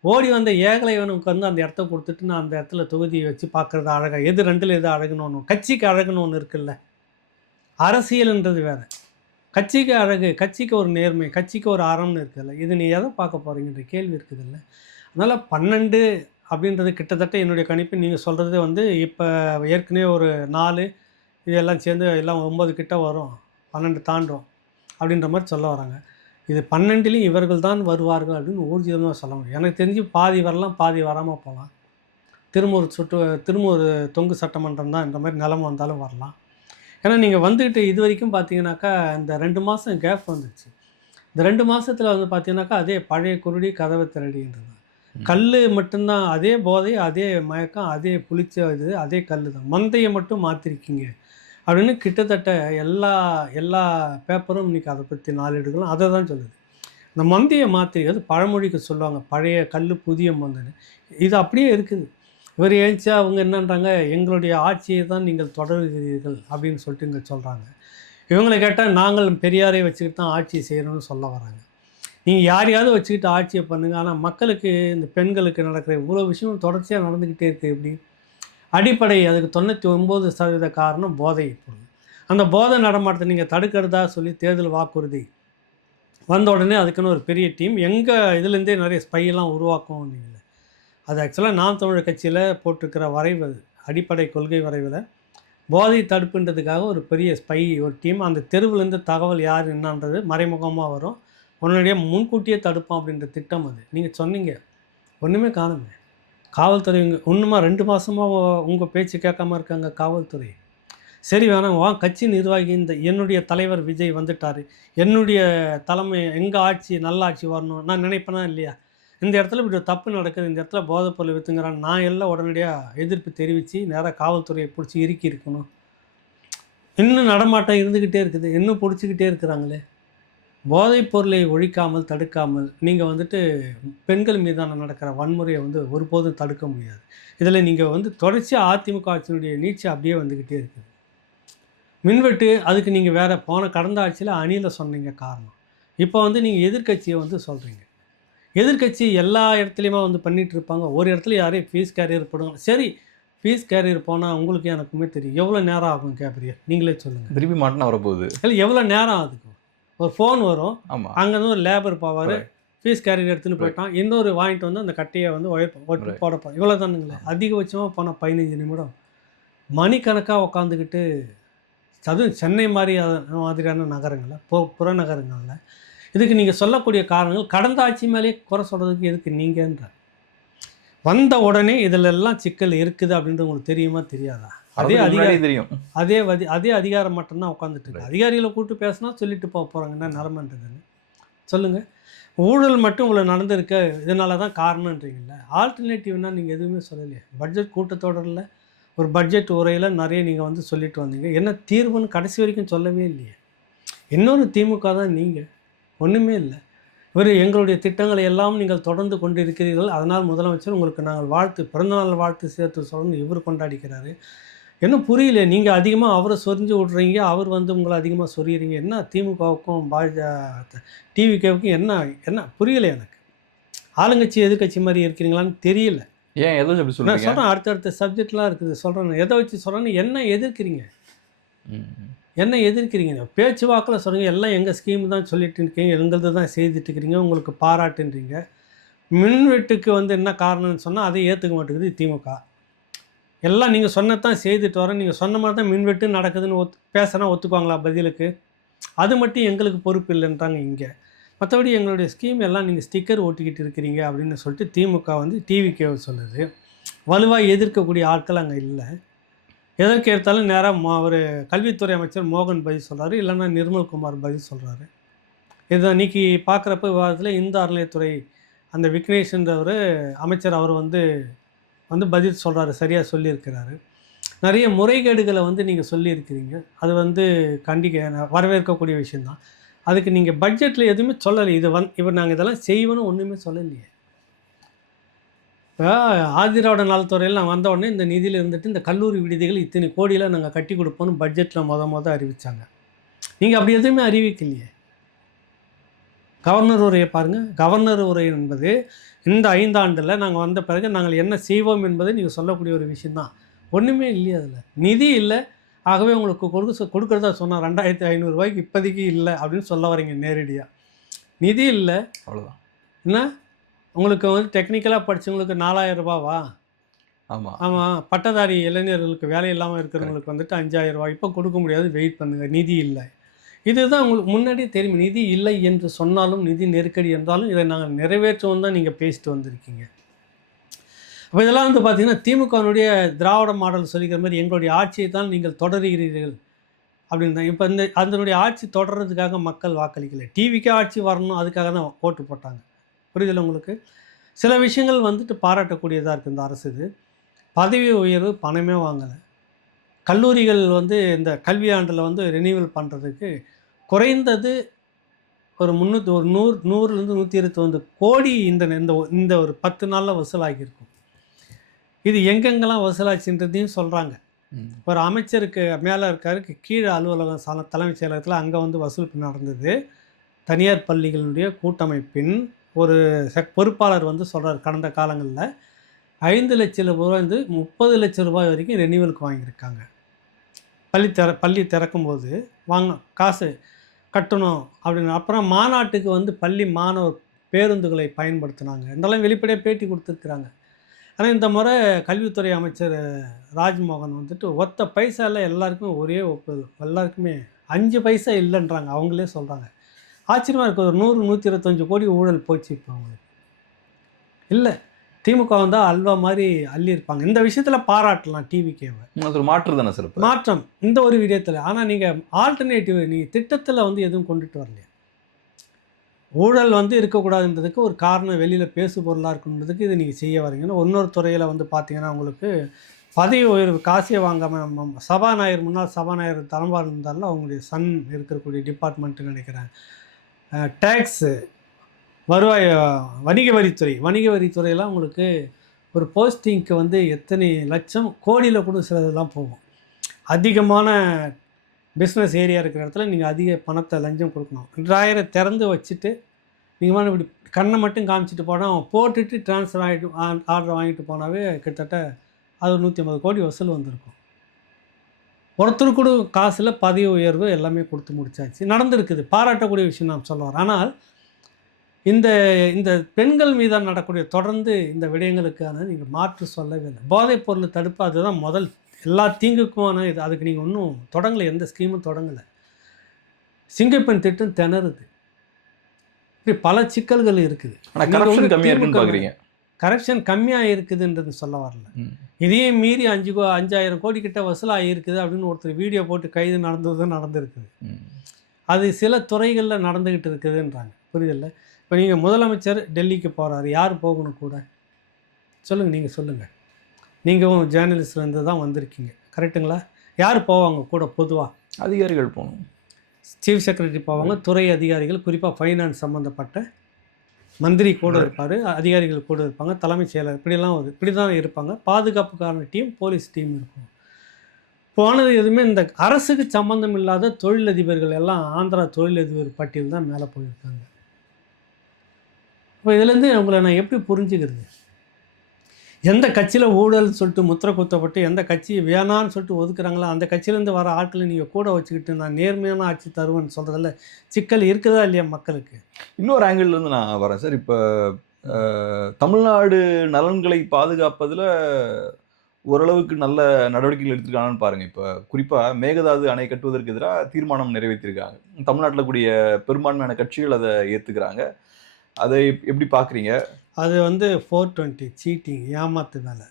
ஓடி வந்த ஏகலைவனுக்கு வந்து அந்த இடத்த கொடுத்துட்டு நான் அந்த இடத்துல தொகுதியை வச்சு பார்க்குறது அழகா? எது ரெண்டில் எது அழகுன்னு ஒன்று, கட்சிக்கு அழகுன்னு ஒன்று இருக்குல்ல. அரசியல்ன்றது வேறு, கட்சிக்கு அழகு, கட்சிக்கு ஒரு நேர்மை, கட்சிக்கு ஒரு அறம்னு இருக்குதுல்ல. இது நீ எதை பார்க்க போகிறீங்கன்ற கேள்வி இருக்குதுல்ல. அதனால் 12 அப்படின்றது கிட்டத்தட்ட என்னுடைய கணிப்பு. நீங்கள் சொல்கிறது வந்து இப்போ ஏற்கனவே ஒரு 4 இதெல்லாம் சேர்ந்து எல்லாம் 9 கிட்ட வரும், 12 தாண்டும் அப்படின்ற மாதிரி சொல்ல வராங்க. இது 12லையும் இவர்கள் தான் வருவார்கள் அப்படின்னு ஊர்ஜிதமாக சொல்ல முடியும். எனக்கு தெரிஞ்சு பாதி வரலாம், பாதி வராமல் போகலாம். திரும்ப ஒரு தொங்கு சட்டமன்றம் தான், இந்த மாதிரி நிலம வந்தாலும் வரலாம். ஏன்னா நீங்கள் வந்துக்கிட்டு இது வரைக்கும் பார்த்தீங்கன்னாக்கா இந்த 2 மாதம் கேப் வந்துடுச்சு. இந்த 2 மாதத்தில் வந்து பார்த்தீங்கன்னாக்கா அதே பழைய குருடி கதவை திரடின்றது தான். கல் மட்டும்தான், அதே போதை, அதே மயக்கம், அதே புளிச்ச இது, அதே கல் தான். மந்தையை மட்டும் மாற்றிருக்கீங்க அப்படின்னு கிட்டத்தட்ட எல்லா பேப்பரும் இன்றைக்கி அதை பற்றி நாளேடுகளும் அதை தான் சொல்லுது. இந்த மந்தையை மாற்றிக்கிறது பழமொழிக்கு சொல்லுவாங்க, பழைய கல் புதிய மந்தன்னு. இது அப்படியே இருக்குது. இவர் ஏஞ்சிச்சா அவங்க என்னன்றாங்க, எங்களுடைய ஆட்சியை தான் நீங்கள் தொடர்கிறீர்கள் அப்படின்னு சொல்லிட்டு இங்கே சொல்கிறாங்க. இவங்களை கேட்டால் நாங்கள் பெரியாரை வச்சுக்கிட்டு தான் ஆட்சியை செய்யணும்னு சொல்ல வராங்க. நீங்கள் யாரையாவது வச்சுக்கிட்டு ஆட்சியை பண்ணுங்கள், ஆனால் மக்களுக்கு இந்த பெண்களுக்கு நடக்கிற இவ்வளோ விஷயம் தொடர்ச்சியாக நடந்துக்கிட்டே இருக்குது. எப்படி அடிப்படை அதுக்கு 99% காரணம் போதை பொருள். அந்த போதை நடமாட்டத்தை நீங்கள் தடுக்கிறதா சொல்லி தேர்தல் வாக்குறுதி வந்த உடனே அதுக்குன்னு ஒரு பெரிய டீம் எங்கள் இதுலேருந்தே நிறைய ஸ்பையெல்லாம் உருவாக்கும். நீங்கள் அது ஆக்சுவலாக நாம் தமிழர் கட்சியில் போட்டிருக்கிற வரைவு, அடிப்படை கொள்கை வரைவில் போதை தடுப்புன்றதுக்காக ஒரு பெரிய ஸ்பை ஒரு டீம், அந்த தெருவுலேருந்து தகவல் யார் என்னன்றது மறைமுகமாக வரும், உடனடியாக முன்கூட்டியே தடுப்போம் அப்படின்ற திட்டம் அது. நீங்கள் சொன்னீங்க, ஒன்றுமே காணுமே. காவல்துறை இன்னுமா 2 மாதமாக உங்கள் பேச்சு கேட்காம இருக்காங்க காவல்துறை. சரி வேணாம், கட்சி நிர்வாகி இந்த என்னுடைய தலைவர் விஜய் வந்துட்டார், என்னுடைய தலைமை எங்கள் ஆட்சி நல்ல ஆட்சி வரணும் நான் நினைப்பேனா இல்லையா? இந்த இடத்துல இப்படி தப்பு நடக்குது, இந்த இடத்துல போதைப்பொருள் விற்றுங்கிறான், நான் எல்லாம் உடனடியாக எதிர்ப்பு தெரிவித்து நேராக காவல்துறையை பிடிச்சி இறுக்கி இருக்கணும். இன்னும் நடமாட்டம் இருந்துக்கிட்டே இருக்குது, இன்னும் பிடிச்சிக்கிட்டே இருக்கிறாங்களே. போதைப் பொருளை ஒழிக்காமல் தடுக்காமல் நீங்கள் வந்துட்டு பெண்கள் மீதான நடக்கிற வன்முறையை வந்து ஒருபோதும் தடுக்க முடியாது. இதில் நீங்கள் வந்து தொடர்ச்சியாக அதிமுக ஆட்சியினுடைய நீட்சி அப்படியே வந்துக்கிட்டே இருக்குது. மின்வெட்டு அதுக்கு நீங்கள் வேறு கடந்த ஆட்சியில் அணியில் சொன்னீங்க காரணம். இப்போ வந்து நீங்கள் எதிர்கட்சியை வந்து சொல்கிறீங்க. எதிர்கட்சி எல்லா இடத்துலையுமா வந்து பண்ணிகிட்டு இருப்பாங்க. ஒரு இடத்துல யாரையும் ஃபீஸ் கேரியர் போடுவாங்க. சரி, ஃபீஸ் கேரியர் போனால் உங்களுக்கு எனக்குமே தெரியும் எவ்வளோ நேரம் ஆகும் கேரியர், நீங்களே சொல்லுங்கள். திருப்பி மாட்டினா வரப்போகுது இல்லை, எவ்வளோ நேரம் ஆகுது? ஒரு ஃபோன் வரும், ஆமாம், அங்கேருந்து ஒரு லேபர் போவார், ஃபீஸ் கேரியர் எடுத்துன்னு போயிட்டான், இன்னொரு வாங்கிட்டு வந்து அந்த கட்டையை வந்து ஒட்டு போடப்போம். இவ்வளோ தானுங்களே. அதிகபட்சமாக போனால் 15 நிமிடம் மணிக்கணக்காக உட்காந்துக்கிட்டு, அதுவும் சென்னை மாதிரியான நகரங்களில் புறநகரங்களில் இதுக்கு நீங்கள் சொல்லக்கூடிய காரணங்கள் கடந்த ஆட்சி மேலே குறை சொல்கிறதுக்கு எதுக்கு நீங்கன்ற வந்த உடனே இதிலெல்லாம் சிக்கல் இருக்குது அப்படின்றது உங்களுக்கு தெரியுமா தெரியாதா? அதே அதிகாரம் தெரியும், அதே அதிகாரம் மட்டும்தான் உட்காந்துட்டு இருக்கு. அதிகாரிகளை கூப்பிட்டு பேசினா சொல்லிட்டு போகிறாங்கன்னா நிலமன்றதுன்னு சொல்லுங்கள். ஊழல் மட்டும் இவ்வளோ நடந்திருக்கு, இதனால தான் காரணன்றீங்கல்ல. ஆல்டர்னேட்டிவ்னா நீங்கள் எதுவுமே சொல்லலையே. பட்ஜெட் கூட்டத்தொடரில் ஒரு பட்ஜெட் உரையில் நிறைய நீங்கள் வந்து சொல்லிட்டு வந்தீங்க. என்ன தீர்வுன்னு கடைசி வரைக்கும் சொல்லவே இல்லையே. இன்னொரு திமுக தான் நீங்கள், ஒன்றுமே இல்லை. எங்களுடைய திட்டங்களை எல்லாம் நீங்கள் தொடர்ந்து கொண்டு இருக்கிறீர்கள், அதனால் முதலமைச்சர் உங்களுக்கு நாங்கள் வாழ்த்து, பிறந்தநாள் வாழ்த்து சேர்த்து சொல்லணும்னு இவர் கொண்டாடிக்கிறாரு. என்ன புரியல, நீங்கள் அதிகமாக அவரை சொரிஞ்சு விட்றீங்க, அவர் வந்து உங்களை அதிகமாக சொரியிறீங்க. என்ன திமுகவுக்கும் டிவிகேவுக்கும் என்ன என்ன புரியல எனக்கு. ஆளுங்கட்சி எதிர்கட்சி மாதிரி இருக்கிறீங்களான்னு தெரியல. ஏன் எதை அப்படி நான் சொல்றீங்க? சொல்கிறேன், அடுத்தடுத்த சப்ஜெக்ட்லாம் இருக்குது சொல்கிறேன். எதை வச்சு சொல்கிறேன்னு என்ன எதிர்க்கிறீங்க, என்ன எதிர்க்கிறீங்க? பேச்சு வாக்கில் சொல்கிறீங்க, எல்லாம் எங்கள் ஸ்கீம் தான் சொல்லிட்டு இருக்கீங்க, எங்களது தான் செய்துட்டு இருக்கிறீங்க, உங்களுக்கு பாராட்டுன்றீங்க. மின்வெட்டுக்கு வந்து என்ன காரணம்னு சொன்னால் அதை ஏற்றுக்க மாட்டேங்குது திமுக. எல்லாம் நீங்கள் சொன்னதான் செய்துட்டு வரேன், நீங்கள் சொன்ன மாதிரி தான் மின்வெட்டு நடக்குதுன்னு பேசினா ஒத்துக்குவாங்களா பதிலுக்கு? அது மட்டும் எங்களுக்கு பொறுப்பு இல்லைன்றாங்க இங்கே. மற்றபடி எங்களுடைய ஸ்கீம் எல்லாம் நீங்கள் ஸ்டிக்கர் ஓட்டிக்கிட்டு இருக்கிறீங்க அப்படின்னு சொல்லிட்டு திமுக வந்து டிவிகேவை சொல்லுது. வலுவாக எதிர்க்கக்கூடிய ஆட்கள் அங்கே இல்லை. எதற்கு எடுத்தாலும் நேராக அவர் கல்வித்துறை அமைச்சர் மோகன் பதில் சொல்கிறாரு, இல்லைன்னா நிர்மல்குமார் பதில் சொல்கிறாரு. இதை அன்றைக்கி பார்க்குறப்ப விவாதத்தில் இந்து அறநிலையத்துறை அந்த விக்னேஷ்ன்றவர் அமைச்சர் அவர் வந்து பதில் சொல்கிறாரு, சரியாக சொல்லியிருக்கிறாரு. நிறைய முறைகேடுகளை வந்து நீங்கள் சொல்லியிருக்கிறீங்க, அது வந்து வரவேற்கக்கூடிய விஷயந்தான். அதுக்கு நீங்கள் பட்ஜெட்டில் எதுவுமே சொல்லலை. இவர் நாங்கள் இதெல்லாம் செய்வோன்னு ஒன்றுமே சொல்லலையே. இப்போ ஆதிராவிட நலத்துறையில் நான் வந்த உடனே இந்த நிதியில் இருந்துட்டு இந்த கல்லூரி விடுதிகள் இத்தனை கோடியில் நாங்கள் கட்டி கொடுப்போன்னு பட்ஜெட்டில் மொதல் அறிவித்தாங்க. நீங்கள் அப்படி எதுவுமே அறிவிக்கலையே. கவர்னர் உரையை பாருங்கள். கவர்னர் உரை என்பது இந்த 5 ஆண்டில் நாங்கள் வந்த பிறகு நாங்கள் என்ன செய்வோம் என்பதை நீங்கள் சொல்லக்கூடிய ஒரு விஷயந்தான். ஒன்றுமே இல்லையே அதில். நிதி இல்லை, ஆகவே உங்களுக்கு கொடுக்குறதா சொன்னால் 2500 ரூபாய்க்கு இப்போதைக்கு இல்லை அப்படின்னு சொல்ல வரீங்க நேரடியாக. நிதி இல்லை, அவ்வளோதான். என்ன உங்களுக்கு வந்து டெக்னிக்கலாக படித்தவங்களுக்கு 4000 ரூபாவா? ஆமாம் ஆமாம். பட்டதாரி இளைஞர்களுக்கு வேலை இல்லாமல் இருக்கிறவங்களுக்கு வந்துட்டு 5000 ரூபாய் இப்போ கொடுக்க முடியாது, வெயிட் பண்ணுங்கள், நிதி இல்லை. இதுதான் உங்களுக்கு முன்னாடியே தெரியும். நிதி இல்லை என்று சொன்னாலும், நிதி நெருக்கடி என்றாலும் இதை நாங்கள் நிறைவேற்றுவோம் தான் நீங்கள் பேசிட்டு வந்திருக்கீங்க. அப்போ இதெல்லாம் வந்து பார்த்திங்கன்னா திமுகனுடைய திராவிட மாடல் சொல்லிக்கிற மாதிரி எங்களுடைய ஆட்சியை தான் நீங்கள் தொடருகிறீர்கள் அப்படின்னு தான். இப்போ அதனுடைய ஆட்சி தொடர்றதுக்காக மக்கள் வாக்களிக்கலை. டிவிக்கே ஆட்சி வரணும், அதுக்காக தான் ஓட்டு போட்டாங்க. புரியுதில்லை உங்களுக்கு? சில விஷயங்கள் வந்துட்டு பாராட்டக்கூடியதாக இருக்குது இந்த அரசு. இது பதவி உயர்வு பணமே வாங்கலை. கல்லூரிகள் வந்து இந்த கல்வியாண்டில் வந்து ரினியூவல் பண்ணுறதுக்கு குறைந்தது ஒரு 100லேருந்து 129 கோடி இந்த ஒரு 10 நாளில் வசூலாகியிருக்கும். இது எங்கெங்கெல்லாம் வசூலாச்சுன்றதையும் சொல்கிறாங்க. ஒரு அமைச்சருக்கு மேலே இருக்காருக்கு கீழே அலுவலகம் தலைமைச் செயலகத்தில் அங்கே வந்து வசூல் நடந்தது. தனியார் பள்ளிகளுடைய கூட்டமைப்பின் ஒரு பொறுப்பாளர் வந்து சொல்கிறார், கடந்த காலங்களில் 5 லட்சம் ரூபாய்ந்து 30 லட்சம் ரூபாய் வரைக்கும் ரெனியூவலுக்கு வாங்கியிருக்காங்க. பள்ளி திறக்கும்போது காசு கட்டணும் அப்படின்னு. அப்புறம் மாநாட்டுக்கு வந்து பள்ளி மாணவர் பேருந்துகளை பயன்படுத்தினாங்க. இதெல்லாம் வெளிப்படையாக பேட்டி கொடுத்துருக்குறாங்க. ஆனால் இந்த முறை கல்வித்துறை அமைச்சர் ராஜ்மோகன் வந்துட்டு ஒத்த பைசாவில் எல்லாருக்குமே ஒரே ஒப்புதல், எல்லாருக்குமே 5 பைசா இல்லைன்றாங்க. அவங்களே சொல்கிறாங்க. ஆச்சரியமாக இருக்குது. ஒரு 100-125 கோடி ஊழல் போச்சு. இப்போ அவங்களுக்கு இல்லை. திமுக வந்தால் அல்வா மாதிரி அள்ளியிருப்பாங்க. இந்த விஷயத்தில் பாராட்டலாம் டிவிகேவை. அது ஒரு மாற்று தானே சார்? மாற்றம் இந்த ஒரு விடயத்தில். ஆனால் நீங்கள் ஆல்டர்னேட்டிவ் நீங்கள் திட்டத்தில் வந்து எதுவும் கொண்டுட்டு வரலையா? ஊழல் வந்து இருக்கக்கூடாதுன்றதுக்கு ஒரு காரணம் வெளியில் பேசு பொருளாக இருக்கணுன்றதுக்கு இது நீங்கள் செய்ய வரீங்கன்னா, இன்னொரு துறையில் வந்து பார்த்தீங்கன்னா உங்களுக்கு பதவி உயர்வு காசே வாங்காமல் சபாநாயகர் முன்னாள் சபாநாயகர் தலைவர் இருந்தாலும் அவங்களுடைய சன் இருக்கக்கூடிய டிபார்ட்மெண்ட்டுன்னு நினைக்கிறேன். டேக்ஸு, வருவாய், வணிக வரித்துறையெல்லாம் உங்களுக்கு ஒரு போஸ்டிங்க்கு வந்து எத்தனை லட்சம் கோடியில் கூட சிலதெல்லாம் போகும். அதிகமான பிஸ்னஸ் ஏரியா இருக்கிற இடத்துல நீங்கள் அதிக பணத்தை லஞ்சம் கொடுக்கணும். 2000 திறந்து வச்சுட்டு நீங்கள் இப்படி கண்ணை மட்டும் காமிச்சிட்டு போனால் போட்டுட்டு ட்ரான்ஸ்ஃபர் ஆர்டர் வாங்கிட்டு போனாவே கிட்டத்தட்ட அது 150 கோடி வசூல் வந்திருக்கும். ஒருத்தர் கூட காசில் பதவி உயர்வு எல்லாமே கொடுத்து முடிச்சாச்சு, நடந்திருக்குது. பாராட்டக்கூடிய விஷயம் நான் சொல்லுவார். ஆனால் இந்த பெண்கள் மீதான நடக்கூடிய தொடர்ந்து இந்த விடயங்களுக்கான நீங்கள் மாற்று சொல்லவே இல்லை. போதைப் பொருள் தடுப்பு அதுதான் முதல் எல்லா தீங்குக்குமான இது. அதுக்கு நீங்கள் ஒன்றும் தொடங்கலை, எந்த ஸ்கீமும் தொடங்கலை. சிங்கப்பெண் திட்டம் திணறுது. இப்படி பல சிக்கல்கள் இருக்குது. கரப்ஷன் கம்மியாக இருக்குதுன்றது சொல்ல வரல. இதையே மீறி 5000 கோடி கிட்ட வசூலாக இருக்குது அப்படின்னு ஒருத்தர் வீடியோ போட்டு கைது நடந்திருக்குது. அது சில துறைகளில் நடந்துக்கிட்டு இருக்குதுன்றாங்க. புரியுதில்ல? இப்போ நீங்கள் முதலமைச்சர் டெல்லிக்கு போகிறாரு, யார் போகணும் கூட? சொல்லுங்கள், நீங்கள் சொல்லுங்கள். நீங்களும் ஜேர்னலிஸ்ட்லேருந்து தான் வந்திருக்கீங்க, கரெக்டுங்களா? யார் போவாங்க கூட பொதுவாக? அதிகாரிகள் போகணும். சீஃப் செக்ரட்டரி போவாங்க, துறை அதிகாரிகள், குறிப்பாக ஃபைனான்ஸ் சம்மந்தப்பட்ட மந்திரி கூட இருப்பார், அதிகாரிகள் கூட இருப்பாங்க, தலைமைச் செயலர், இப்படி தான் இருப்பாங்க. பாதுகாப்புக்கான டீம், போலீஸ் டீம் இருக்கும். போனது எதுவுமே இந்த அரசுக்கு சம்மந்தம் இல்லாத தொழிலதிபர்கள் எல்லாம் ஆந்திரா தொழிலதிபர் பட்டியல் தான் மேலே போயிருக்காங்க. இப்போ இதுலேருந்து உங்களை நான் எப்படி புரிஞ்சுக்கிறது? எந்த கட்சியில் ஊழல்னு சொல்லிட்டு முத்திரை குத்தப்பட்டு எந்த கட்சி வேணான்னு சொல்லிட்டு ஒதுக்குறாங்களோ அந்த கட்சியிலேருந்து வர ஆட்களை நீங்கள் கூட வச்சுக்கிட்டு நான் நேர்மையான ஆட்சி தருவேன்னு சொல்கிறதில்ல சிக்கல் இருக்குதா இல்லையா மக்களுக்கு? இன்னொரு ஆங்கிள்லேருந்து நான் வரேன் சார். இப்போ தமிழ்நாடு நலன்களை பாதுகாப்பதில் ஓரளவுக்கு நல்ல நடவடிக்கைகள் எடுத்திருக்காங்கன்னு பாருங்கள். இப்போ குறிப்பாக மேகதாது அணை கட்டுவதற்கு எதிராக தீர்மானம் நிறைவேற்றியிருக்காங்க. தமிழ்நாட்டில் கூடிய பெரும்பான்மையான கட்சிகள் அதை ஏற்றுக்கிறாங்க. அதை எப்படி பார்க்குறீங்க? அது 420 சீட்டிங், ஏமாத்து வேலை.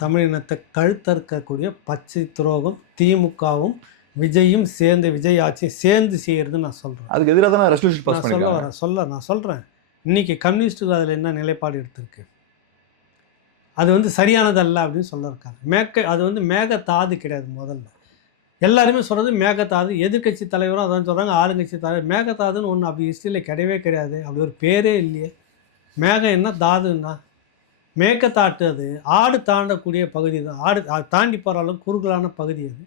தமிழினத்தை கழுத்தறுக்கக்கூடிய பச்சை துரோகம் திமுகவும் விஜயும் சேர்ந்து, விஜய் ஆட்சியும் சேர்ந்து செய்கிறதுன்னு நான் சொல்கிறேன். அதுக்கு எதிராக தான் ரெசல்யூஷன் பாஸ் பண்ணிருக்காங்க. நான் சொல்கிறேன் இன்றைக்கி கம்யூனிஸ்ட்டுகள் அதில் என்ன நிலைப்பாடு எடுத்திருக்கு, அது சரியானதல்ல அப்படின்னு சொல்ல இருக்காங்க. அது மேகதாது கிடையாது. முதல்ல எல்லாருமே சொல்கிறது மேகதாது, எதிர்கட்சி தலைவரும் அதான் சொல்கிறாங்க, ஆளுங்கட்சி தலைவர். மேகதாதுன்னு ஒன்று அப்படி ஹிஸ்ட்ரியில் கிடையவே கிடையாது, அப்படி ஒரு பேரே இல்லையே. மேகம் என்ன, தாதுன்னா மேக்கத்தாட்டு, அது ஆடு தாண்டக்கூடிய பகுதி தான். ஆடு தாண்டி போகிற அளவுக்கு குறுகலான பகுதி அது.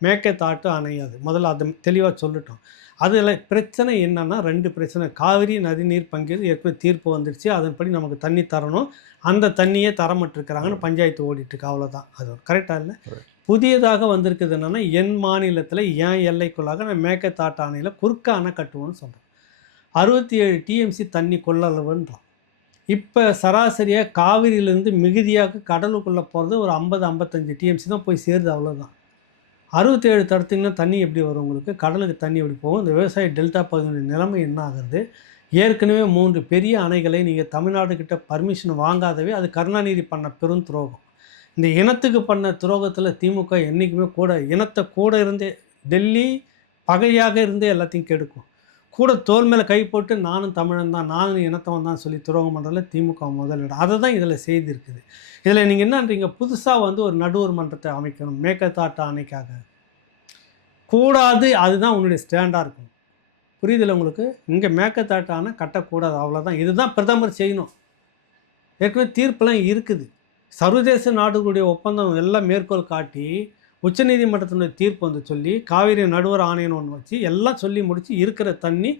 மேக்கத்தாட்டு அணை, அது முதல்ல அதை தெளிவாக சொல்லிட்டோம். அதில் பிரச்சனை என்னென்னா 2 பிரச்சனை. காவிரி நதிநீர் பங்கீடு ஏற்கனவே தீர்ப்பு வந்துடுச்சு, அதன்படி நமக்கு தண்ணி தரணும், அந்த தண்ணியே தரமட்டிருக்கிறாங்கன்னு பஞ்சாயத்து ஓடிட்டுருக்கு, அவ்வளோதான். அது கரெக்டாக இல்லை. புதியதாக வந்திருக்குது என்னென்னா, என் மாநிலத்தில் என் எல்லைக்குள்ளாக நான் மேக்கத்தாட்டு அணையில் குறுக்க அணை கட்டுவோன்னு சொல்கிறேன். 67 டிஎம்சி தண்ணி கொள்ளளவுன்றோம். இப்போ சராசரியாக காவிரியிலேருந்து மிகுதியாக கடலுக்குள்ளே போகிறது ஒரு 50-55 டிஎம்சி தான் போய் சேருது, அவ்வளோதான். 67 தடுத்திங்கன்னா தண்ணி எப்படி வரும் உங்களுக்கு? கடலுக்கு தண்ணி எப்படி போகும்? இந்த விவசாய டெல்டா பகுதியுடைய நிலைமை என்ன ஆகுது? ஏற்கனவே 3 பெரிய அணைகளை நீங்கள் தமிழ்நாடுகிட்ட பர்மிஷன் வாங்காதவே அது கருணாநிதி பண்ண பெரும் துரோகம். இந்த இனத்துக்கு பண்ண துரோகத்தில் திமுக என்றைக்குமே கூட இனத்தை கூட இருந்தே, டெல்லி பகையாக இருந்தே எல்லாத்தையும் கெடுக்கும். கூட தோல் மேலே கை போட்டு நானும் தமிழன் தான், நானும் இனத்தவன் தான் சொல்லி துரோகம் பண்ணுறதுல திமுக முதலிடம். அதை தான் இதில் செய்திருக்குது. இதில் நீங்கள் என்னன்றீங்க, புதுசாக ஒரு நடுவர் மன்றத்தை அமைக்கணும் மேகதாட்டு அணைக்காக கூடாது, அதுதான் உன்னுடைய ஸ்டாண்டாக இருக்கும். புரியுதில்லை உங்களுக்கு? இங்கே மேகதாட்டு அணை கட்டக்கூடாது, அவ்வளோதான். இதுதான் பிரதமர் செய்யணும். ஏற்கனவே தீர்ப்பெல்லாம் இருக்குது. சர்வதேச நாடுகளுடைய ஒப்பந்தம் எல்லாம் மேற்கோள் காட்டி உச்சநீதிமன்றத்தினுடைய தீர்ப்பு சொல்லி காவிரி நடுவர் ஆணையம்னு ஒன்று வச்சு எல்லாம் சொல்லி முடித்து இருக்கிற தண்ணி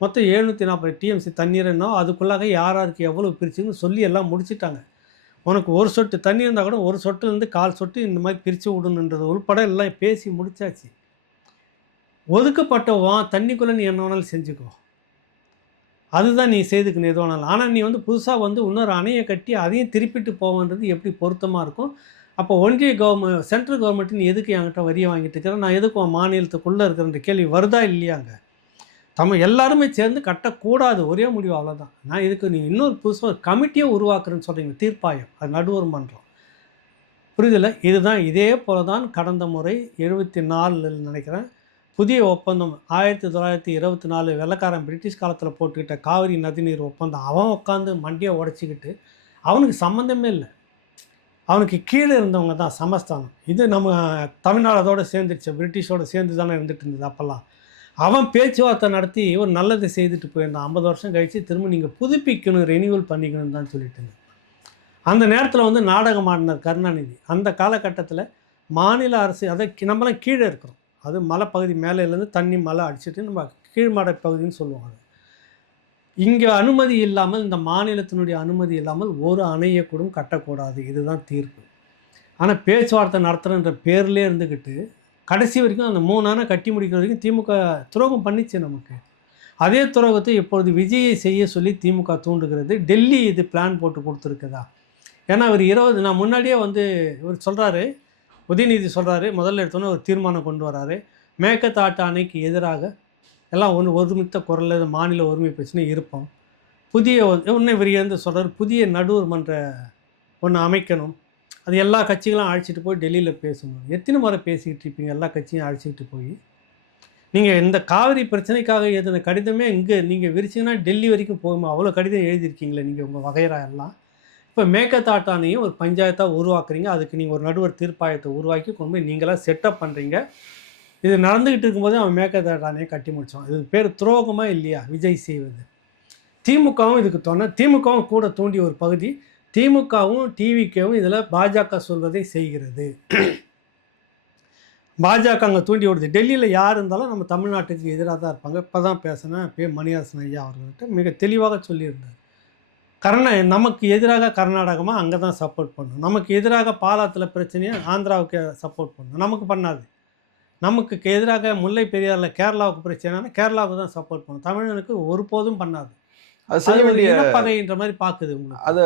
மொத்தம் 740 டிஎம்சி தண்ணீர்னா அதுக்குள்ளாக யாருக்கு எவ்வளோ பிரிச்சுன்னு சொல்லி எல்லாம் முடிச்சுட்டாங்க. உனக்கு ஒரு சொட்டு தண்ணி இருந்தால் கூட ஒரு சொட்டுலேருந்து 1/4 சொட்டு இந்த மாதிரி பிரித்து விடணுன்றது உள்பட எல்லாம் பேசி முடிச்சாச்சு. ஒதுக்கப்பட்ட தண்ணிக்குள்ளே நீ என்ன வேணாலும் செஞ்சுக்கோ, அதுதான் நீ செய்துக்கணும் எது வேணாலும். ஆனால் நீ புதுசாக இன்னொரு அணையை கட்டி அதையும் திருப்பிட்டு போவன்றது எப்படி பொருத்தமாக இருக்கும்? அப்போ ஒன்றிய கவர்மெண்ட், சென்ட்ரல் கவர்மெண்ட்டு நீ எதுக்கு என்கிட்ட வரியை வாங்கிட்டு இருக்கிறேன், நான் எதுக்கு மாநிலத்துக்குள்ளே இருக்கிறன்ற கேள்வி வருதா இல்லையாங்க? எல்லாருமே சேர்ந்து கட்டக்கூடாது, ஒரே முடிவு, அவ்வளோதான். நான் இதுக்கு நீ இன்னொரு புதுசாக ஒரு கமிட்டியை உருவாக்குறேன்னு சொல்கிறீங்க, தீர்ப்பாயம், அது நடுவர் மன்றம். புரியுதில்லை? இதுதான் இதே போல தான் கடந்த முறை 74 நினைக்கிறேன் புதிய ஒப்பந்தம் 1924 வெள்ளக்காரன் பிரிட்டிஷ் காலத்தில் போட்டுக்கிட்ட காவிரி நதிநீர் ஒப்பந்தம். அவன் உட்காந்து மண்டியை உடச்சிக்கிட்டு, அவனுக்கு சம்மந்தமே இல்லை, அவனுக்கு கீழே இருந்தவங்க தான் சமஸ்தானம். இது நம்ம தமிழ்நாடு அதோடு சேர்ந்துருச்சு, பிரிட்டிஷோடு சேர்ந்து தானே இருந்துகிட்டு இருந்தது அப்போல்லாம். அவன் பேச்சுவார்த்தை நடத்தி ஒரு நல்லதை செய்துட்டு போயிருந்தான். 50 வருஷம் கழித்து திரும்ப நீங்கள் புதுப்பிக்கணும், ரெனியூவல் பண்ணிக்கணும்னு தான் சொல்லிட்டுங்க. அந்த நேரத்தில் நாடகம் ஆடினார் கருணாநிதி. அந்த காலகட்டத்தில் மாநில அரசு, அதை நம்மளாம் கீழே இருக்கிறோம், அது மலைப்பகுதி, மேலேருந்து தண்ணி மலை அடிச்சுட்டு நம்ம கீழ்மடை பகுதின்னு சொல்லுவாங்க. இங்கே அனுமதி இல்லாமல், இந்த மாநிலத்தினுடைய அனுமதி இல்லாமல் ஒரு அணையை கூட கட்டக்கூடாது, இதுதான் தீர்ப்பு. ஆனால் பேச்சுவார்த்தை நடத்துகிறன்ற பேர்லேயே இருந்துக்கிட்டு கடைசி வரைக்கும் அந்த 3 அணை கட்டி முடிக்கிற வரைக்கும் திமுக துரோகம் பண்ணிச்சு நமக்கு. அதே துரோகத்தை இப்பொழுது விஜயை செய்ய சொல்லி திமுக தூண்டுகிறது. டெல்லி இது பிளான் போட்டு கொடுத்துருக்குதா? ஏன்னா அவர் 20 நான் முன்னாடியே இவர் சொல்கிறாரு, உதயநிதி சொல்கிறாரு, முதல்ல எடுத்தோன்னே ஒரு தீர்மானம் கொண்டு வராரு, மேகதாட்டு அணைக்கு எதிராக எல்லாம் ஒருமித்த குரலில் மாநில ஒருமை பிரச்சனை இருப்போம். புதிய இவர் சொல்கிறார், புதிய நடுவர் மன்ற ஒன்று அமைக்கணும், அது எல்லா கட்சிகளும் அழைச்சிட்டு போய் டெல்லியில் பேசணும். எத்தனை முறை பேசிக்கிட்டு இருப்பீங்க எல்லா கட்சியும் அழைச்சிக்கிட்டு போய்? நீங்கள் இந்த காவிரி பிரச்சனைக்காக எழுதின கடிதமே இங்கே நீங்கள் விரிச்சிங்கன்னா டெல்லி வரைக்கும் போகுமா? அவ்வளோ கடிதம் எழுதியிருக்கீங்களே நீங்கள் உங்கள் வகைரா எல்லாம். இப்போ மேகதாட்டானையும் ஒரு பஞ்சாயத்தாக உருவாக்குறீங்க. அதுக்கு நீங்கள் ஒரு நடுவர் தீர்ப்பாயத்தை உருவாக்கி கொண்டு போய் நீங்களாக செட்டப் பண்ணுறீங்க. இது நடந்துக்கிட்டு இருக்கும்போது அவன் மேகதாட்டானையை கட்டி முடிச்சான். இது பேர் துரோகமாக இல்லையா விஜய் செய்வது? திமுகவும் இதுக்கு திமுகவும் கூட தூண்டிய ஒரு பகுதி. திமுகவும் டிவிக்கவும் இதில் பாஜக சொல்வதை செய்கிறது. பாஜக அங்கே தூண்டி விடுது. டெல்லியில் யார் இருந்தாலும் நம்ம தமிழ்நாட்டுக்கு எதிராக தான் இருப்பாங்க. இப்போ தான் பேசினேன் மணியரசன் ஐயா அவர்கள்ட்ட மிக தெளிவாக சொல்லியிருந்தார். நமக்கு எதிராக கர்நாடகமாக அங்கே தான் சப்போர்ட் பண்ணும், நமக்கு எதிராக பாலாத்தில் பிரச்சனையை ஆந்திராவுக்கு சப்போர்ட் பண்ணும், நமக்கு பண்ணாது. நமக்கு எதிராக முல்லை பெரியாரில் கேரளாவுக்கு பிரச்சனைனா கேரளாவுக்கு தான் சப்போர்ட் பண்ணும், தமிழனுக்கு ஒருபோதும் பண்ணாது. அது செய்ய வேண்டிய இனப்பகைன்ற மாதிரி பார்க்குது உங்களுக்கு. அதை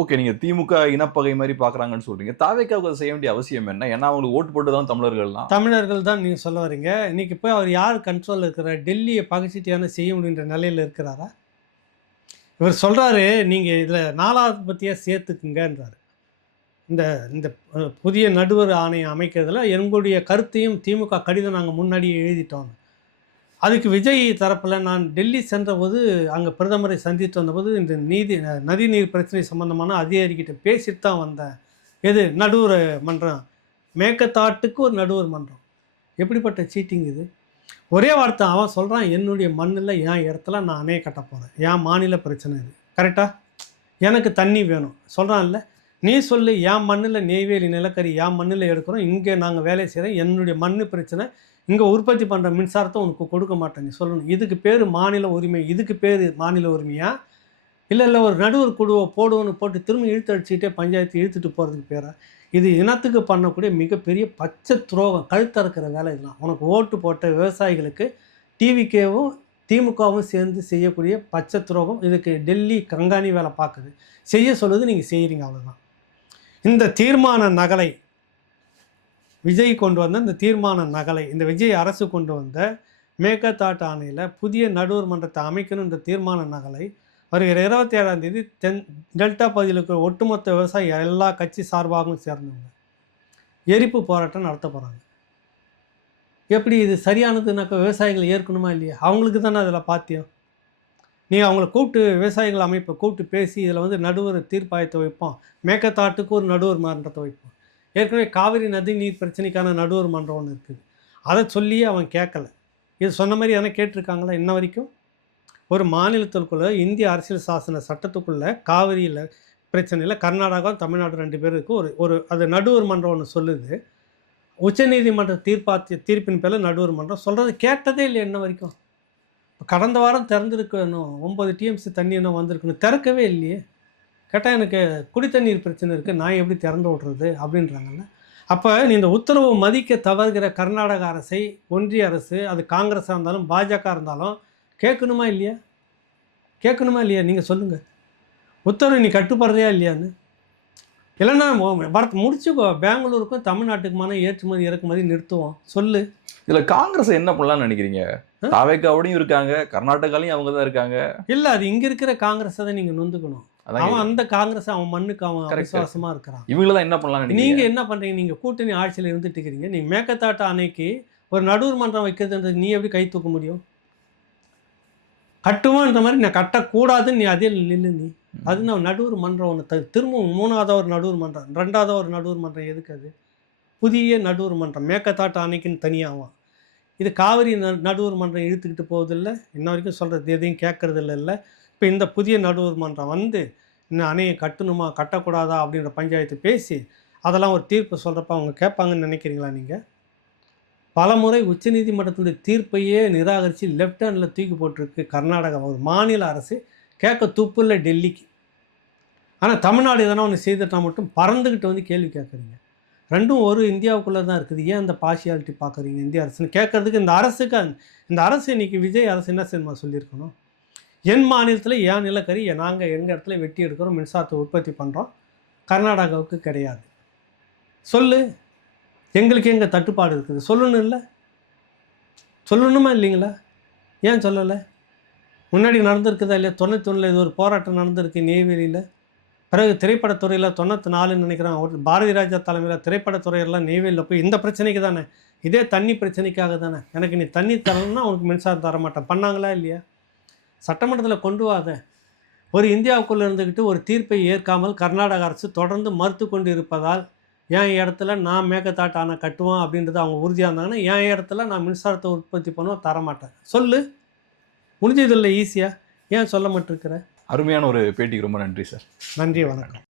ஓகே, நீங்கள் திமுக இனப்பகை மாதிரி பார்க்குறாங்கன்னு சொல்கிறீங்க. தாவேக்காவுக்கு அதை செய்ய வேண்டிய அவசியம் என்ன? ஏன்னா அவங்களுக்கு ஓட்டு போட்டு தான் தமிழர்கள் தான் நீங்கள் சொல்ல வரீங்க. இன்றைக்கி போய் அவர் யார் கண்ட்ரோலில் இருக்கிறார்? டெல்லியை பகுச்சிட்டியான செய்ய முடியுன்ற நிலையில் இருக்கிறாரா? இவர் சொல்கிறாரு நீங்கள் இதில் 4வது பற்றியாக சேர்த்துக்குங்கன்றார். இந்த இந்த புதிய நடுவர் ஆணையம் அமைக்கிறதுல எங்களுடைய கருத்தையும் திமுக கடிதம் நாங்கள் முன்னாடியே எழுதிட்டோம். அதுக்கு விஜய் தரப்பில் நான் டெல்லி சென்றபோது அங்கே பிரதமரை சந்தித்து வந்தபோது இந்த நதிநீர் பிரச்சனை சம்மந்தமான அதிகாரிகிட்ட பேசிட்டு தான் வந்தேன். எது நடுவர் மன்றம், மேகதாட்டுக்கு ஒரு நடுவர் மன்றம். எப்படிப்பட்ட சீட்டிங் இது? ஒரே வார்த்தை அவன் சொல்கிறான், என்னுடைய மண்ணில் என் இடத்துல நான் அணையை கட்ட போகிறேன், என் மாநில பிரச்சனை இது, கரெக்டாக எனக்கு தண்ணி வேணும் சொல்கிறான்ல. நீ சொல்லு, என் மண்ணில் நெய்வேலி நிலக்கரி என் மண்ணில் எடுக்கிறோம், இங்கே நாங்கள் வேலை செய்கிறேன், என்னுடைய மண் பிரச்சனை, இங்கே உற்பத்தி பண்ணுற மின்சாரத்தை உனக்கு கொடுக்க மாட்டேன் நீ சொல்லணும். இதுக்கு பேர் மாநில உரிமை. இதுக்கு பேர் மாநில உரிமையா? இல்லை ஒரு நடுவர் குழுவை போடுவோன்னு போட்டு திரும்ப இழுத்தடிச்சுக்கிட்டே பஞ்சாயத்து இழுத்துட்டு போகிறதுக்கு பேரா? இது இனத்துக்கு பண்ணக்கூடிய மிகப்பெரிய பச்சை துரோகம், கழுத்தறுக்கிற வேலை இதெல்லாம். உனக்கு ஓட்டு போட்ட விவசாயிகளுக்கு டிவிகேவும் திமுகவும் சேர்ந்து செய்யக்கூடிய பச்சை துரோகம். இதுக்கு டெல்லி கங்காணி வேலை பார்க்குது, செய்ய சொல்லுது, நீங்கள் செய்கிறீங்க, அவ்வளோதான். இந்த தீர்மான நகலை விஜய் கொண்டு வந்த இந்த தீர்மான நகலை, இந்த விஜய் அரசு கொண்டு வந்த மேகதாட்டு ஆணையில் புதிய நடுவர் மன்றத்தை அமைக்கணுன்ற தீர்மான நகலை வருகிற 27ஆம் தேதி டெல்டா பகுதியில் இருக்கிற ஒட்டுமொத்த விவசாயி எல்லா கட்சி சார்பாகவும் சேர்ந்தவங்க எரிப்பு போராட்டம் நடத்த போகிறாங்க. எப்படி இது சரியானதுனாக்கா விவசாயிகள் ஏற்கணுமா இல்லையா? அவங்களுக்கு தானே அதில் பாத்தியம். நீங்கள் அவங்கள கூப்பிட்டு விவசாயிகள் அமைப்பை கூப்பிட்டு பேசி இதில் நடுவர் தீர்ப்பாயத்தை வைப்போம், மேகதாட்டுக்கு ஒரு நடுவர் மன்றத்தை வைப்போம். ஏற்கனவே காவிரி நதி நீர் பிரச்சனைக்கான நடுவர் மன்றம் ஒன்று இருக்குது, அதை சொல்லியே அவன் கேட்கலை. இது சொன்ன மாதிரி எதனா கேட்டிருக்காங்களா இன்ன வரைக்கும்? ஒரு மாநிலத்திற்குள்ளே இந்திய அரசியல் சாசன சட்டத்துக்குள்ளே காவிரியில் பிரச்சனையில் கர்நாடகா தமிழ்நாடு 2 பேருக்கு ஒரு அது நடுவர் மன்றம் ஒன்று சொல்லுது. உச்சநீதிமன்ற தீர்ப்பின் பேரில் நடுவர் மன்றம் சொல்கிறது கேட்டதே இல்லை இன்ன வரைக்கும். கடந்த வாரம் திறந்துருக்கணும், 9 டிஎம்சி தண்ணி என்ன வந்திருக்கணும், திறக்கவே இல்லையே. கேட்டால் எனக்கு குடித்தண்ணீர் பிரச்சனை இருக்குது, நான் எப்படி திறந்து விட்றது அப்படின்றாங்கல்ல. அப்போ நீ இந்த உத்தரவு மதிக்க தவறுகிற கர்நாடக அரசை ஒன்றிய அரசு, அது காங்கிரஸாக இருந்தாலும் பாஜக இருந்தாலும் கேட்கணுமா இல்லையா? நீங்கள் சொல்லுங்கள், உத்தரவு நீ கட்டுப்படுறதா இல்லையான்னு. இல்லைன்னா முடிச்சுக்கோ, பெங்களூருக்கும் தமிழ்நாட்டுக்குமான ஏற்றுமதி இறக்குமதி நிறுத்துவோம் சொல்லு. இதில் காங்கிரஸ் என்ன பண்ணலாம்னு நினைக்கிறீங்க? தாவேக்காவோடையும் இருக்காங்க, கர்நாடகாலையும் அவங்க தான் இருக்காங்க. இல்லை, அது இங்கே இருக்கிற காங்கிரஸை தான் நீங்கள் நொந்துக்கணும். அவன் அந்த காங்கிரஸ் அவன் மண்ணுக்கு அவன் விசுவாசமா இருக்கிறான். இவங்கள தான் என்ன பண்ணலாம்? நீங்க என்ன பண்றீங்க? நீங்க கூட்டணி ஆட்சியில் இருந்துட்டு இருக்கிறீங்க. நீ மேகதாட்டு அணைக்கு ஒரு நடுவர் மன்றம் வைக்கிறதுன்றது நீ எப்படி கை தூக்க முடியும்? கட்டுவான்ற மாதிரி நான் கட்டக்கூடாதுன்னு நீ அதே நில்லு. நீ அது நான் நடுவர் மன்றம் ஒன்று திரும்பவும் 3வது ஒரு நடுவர் மன்றம், 2வது ஒரு நடுவர் மன்றம் எதுக்கு? அது புதிய நடுவர் மன்றம் மேகதாட்டு அணைக்குன்னு தனியாகும். இது காவிரி நடுவர் மன்றம் இழுத்துக்கிட்டு போவதில்லை, இன்ன வரைக்கும் சொல்கிறது எதையும் கேட்கறது இல்லை. இப்போ இந்த புதிய நடுவர் மன்றம் இன்னும் அணையை கட்டணுமா கட்டக்கூடாதா அப்படின்ற பஞ்சாயத்து பேசி அதெல்லாம் ஒரு தீர்ப்பு சொல்கிறப்ப அவங்க கேட்பாங்கன்னு நினைக்கிறீங்களா? நீங்கள் பலமுறை உச்சநீதிமன்றத்துடைய தீர்ப்பையே நிராகரித்து லெஃப்ட் ஹேண்டில் தூக்கி போட்டிருக்கு கர்நாடகா ஒரு மாநில அரசு. கேட்க துப்பு இல்லை டெல்லிக்கு. ஆனால் தமிழ்நாடு எதனா ஒன்று செய்துட்டா மட்டும் பறந்துக்கிட்டு கேள்வி கேட்குறீங்க. ரெண்டும் ஒரு இந்தியாவுக்குள்ளே தான் இருக்குது. ஏன் அந்த பார்ஷியாலிட்டி பார்க்குறீங்க இந்திய அரசுன்னு கேட்குறதுக்கு? இந்த அரசு இன்றைக்கி விஜய் அரசு என்ன செய்யணுமா சொல்லியிருக்கணும்? என் மாநிலத்தில் என் நிலக்கரி நாங்கள் எங்கள் இடத்துல வெட்டி எடுக்கிறோம், மின்சாரத்தை உற்பத்தி பண்ணுறோம், கர்நாடகாவுக்கு கிடையாது சொல்லு. எங்களுக்கு எங்கே தட்டுப்பாடு இருக்குது சொல்லணும். இல்லை சொல்லணுமா இல்லைங்களா? ஏன் சொல்லலை? முன்னாடி நடந்திருக்குதா இல்லையா? 91 இது ஒரு போராட்டம் நடந்திருக்கு நெய்வேலியில். பிறகு திரைப்படத்துறையில் 94 நினைக்கிறேன் ஒரு பாரதி ராஜா தலைமையில் திரைப்படத்துறையெல்லாம் நெய்வேலியில் போய் இந்த பிரச்சனைக்கு தானே, இதே தண்ணி பிரச்சனைக்காக தானே, எனக்கு நீ தண்ணி தரணும்னா உனக்கு மின்சாரம் தர மாட்டேன் பண்ணாங்களா இல்லையா? சட்டமன்றத்தில் கொண்டு வாத. ஒரு இந்தியாவுக்குள்ளே இருந்துக்கிட்டு ஒரு தீர்ப்பை ஏற்காமல் கர்நாடக அரசு தொடர்ந்து மறுத்து கொண்டு இருப்பதால் என் இடத்துல நான் மேகதாட்டு அணை கட்டுவோம் அப்படின்றது அவங்க உறுதியாக இருந்தாங்கன்னா என் இடத்துல நான் மின்சாரத்தை உற்பத்தி பண்ணுவோம் தரமாட்டேன். சொல்லு, முடிஞ்சதில்லை ஈஸியாக, ஏன் சொல்ல மாட்டிருக்கிற? அருமையான ஒரு பேட்டிக்கு ரொம்ப நன்றி சார். நன்றி, வணக்கம்.